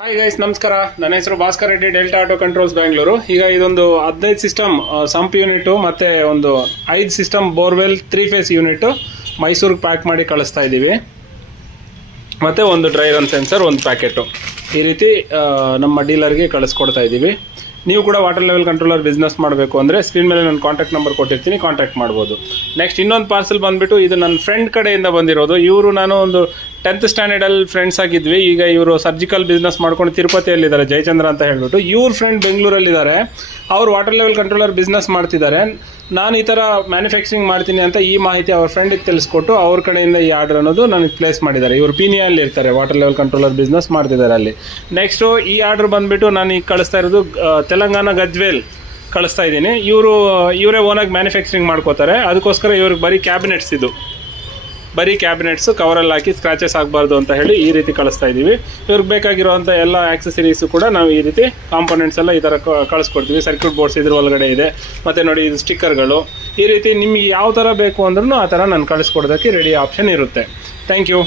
Hi guys, ನಮಸ್ಕಾರ. ನನ್ನ ಹೆಸರು Bhaskar Reddy, delta auto controls Bengaluru. ಈಗ ಇದೊಂದು 15 ಸಿಸ್ಟಮ್ ಸಂಪ್ ಯೂನಿಟು ಮತ್ತು ಒಂದು 5 ಸಿಸ್ಟಮ್ ಬೋರ್ವೆಲ್ 3 ಫೇಸ್ ಯೂನಿಟು ಮೈಸೂರಿಗೆ ಪ್ಯಾಕ್ ಮಾಡಿ ಕಳಿಸ್ತಾ ಇದ್ದೀವಿ. ಮತ್ತು ಒಂದು ಡ್ರೈ ರನ್ ಸೆನ್ಸರ್, ಒಂದು ಪ್ಯಾಕೆಟು ಈ ರೀತಿ ನಮ್ಮ ಡೀಲರ್ಗೆ ಕಳಿಸ್ಕೊಡ್ತಾ ಇದ್ದೀವಿ. ನೀವು ಕೂಡ ವಾಟರ್ ಲೆವೆಲ್ ಕಂಟ್ರೋಲರ್ ಬಿಸ್ನೆಸ್ ಮಾಡಬೇಕು ಅಂದರೆ ಸ್ಕ್ರೀನ್ ಮೇಲೆ ನಾನು ಕಾಂಟ್ಯಾಕ್ಟ್ ನಂಬರ್ ಕೊಟ್ಟಿರ್ತೀನಿ, ಕಾಂಟ್ಯಾಕ್ಟ್ ಮಾಡ್ಬೋದು. ನೆಕ್ಸ್ಟ್ ಇನ್ನೊಂದು ಪಾರ್ಸಲ್ ಬಂದುಬಿಟ್ಟು ಇದು ನನ್ನ ಫ್ರೆಂಡ್ ಕಡೆಯಿಂದ ಬಂದಿರೋದು. ಇವರು ನಾನು ಒಂದು 10th ಸ್ಟ್ಯಾಂಡರ್ಡಲ್ಲಿ ಫ್ರೆಂಡ್ಸ್ ಆಗಿದ್ವಿ. ಈಗ ಇವರು ಸರ್ಜಿಕಲ್ ಬಿಸ್ನೆಸ್ ಮಾಡ್ಕೊಂಡು ತಿರುಪತಿಯಲ್ಲಿದ್ದಾರೆ, ಜಯಚಂದ್ರ ಅಂತ ಹೇಳ್ಬಿಟ್ಟು. ಇವ್ರ ಫ್ರೆಂಡ್ ಬೆಂಗಳೂರಲ್ಲಿದ್ದಾರೆ, ಅವ್ರು ವಾಟರ್ ಲೆವೆಲ್ ಕಂಟ್ರೋಲರ್ ಬಿಸ್ನೆಸ್ ಮಾಡ್ತಿದ್ದಾರೆ. ನಾನು ಈ ಥರ ಮ್ಯಾನುಫ್ಯಾಕ್ಚರಿಂಗ್ ಮಾಡ್ತೀನಿ ಅಂತ ಈ ಮಾಹಿತಿ ಅವ್ರ ಫ್ರೆಂಡಿಗೆ ತಿಳಿಸ್ಕೊಟ್ಟು ಅವ್ರ ಕಡೆಯಿಂದ ಈ ಆರ್ಡರ್ ಅನ್ನೋದು ನನಗೆ ಪ್ಲೇಸ್ ಮಾಡಿದ್ದಾರೆ. ಇವರು ಪೀನಿಯಲ್ಲಿ ಇರ್ತಾರೆ, ವಾಟರ್ ಲೆವೆಲ್ ಕಂಟ್ರೋಲರ್ ಬಿಸ್ನೆಸ್ ಮಾಡ್ತಿದ್ದಾರೆ ಅಲ್ಲಿ. ನೆಕ್ಸ್ಟು ಈ ಆರ್ಡರ್ ಬಂದುಬಿಟ್ಟು ನಾನು ಈಗ ಕಳಿಸ್ತಾ ಇರೋದು ತೆಲಂಗಾಣ ಗಜ್ವೇಲ್ ಕಳಿಸ್ತಾ ಇದ್ದೀನಿ. ಇವರೇ ಓನಾಗಿ ಮ್ಯಾನುಫ್ಯಾಕ್ಚರಿಂಗ್ ಮಾಡ್ಕೋತಾರೆ. ಅದಕ್ಕೋಸ್ಕರ ಇವ್ರಿಗೆ ಬರೀ ಕ್ಯಾಬಿನೆಟ್ಸು ಕವರಲ್ಲಿ ಹಾಕಿ ಸ್ಕ್ರಾಚಸ್ ಆಗಬಾರ್ದು ಅಂತ ಹೇಳಿ ಈ ರೀತಿ ಕಳಿಸ್ತಾ ಇದ್ದೀವಿ. ಇವ್ರಿಗೆ ಬೇಕಾಗಿರುವಂಥ ಎಲ್ಲ ಆಕ್ಸೆಸರೀಸು ಕೂಡ ನಾವು ಈ ರೀತಿ ಕಾಂಪೋನೆಂಟ್ಸ್ ಎಲ್ಲ ಈ ಥರ ಕಳಿಸ್ಕೊಡ್ತೀವಿ. ಸರ್ಕ್ಯೂಟ್ ಬೋರ್ಡ್ಸ್ ಇದ್ರ ಒಳಗಡೆ ಇದೆ, ಮತ್ತು ನೋಡಿ ಇದು ಸ್ಟಿಕ್ಕರ್ಗಳು. ಈ ರೀತಿ ನಿಮಗೆ ಯಾವ ಥರ ಬೇಕು ಅಂದ್ರೂ ಆ ಥರ ನಾನು ಕಳಿಸ್ಕೊಡೋದಕ್ಕೆ ರೆಡಿ ಆಪ್ಷನ್ ಇರುತ್ತೆ. Thank you.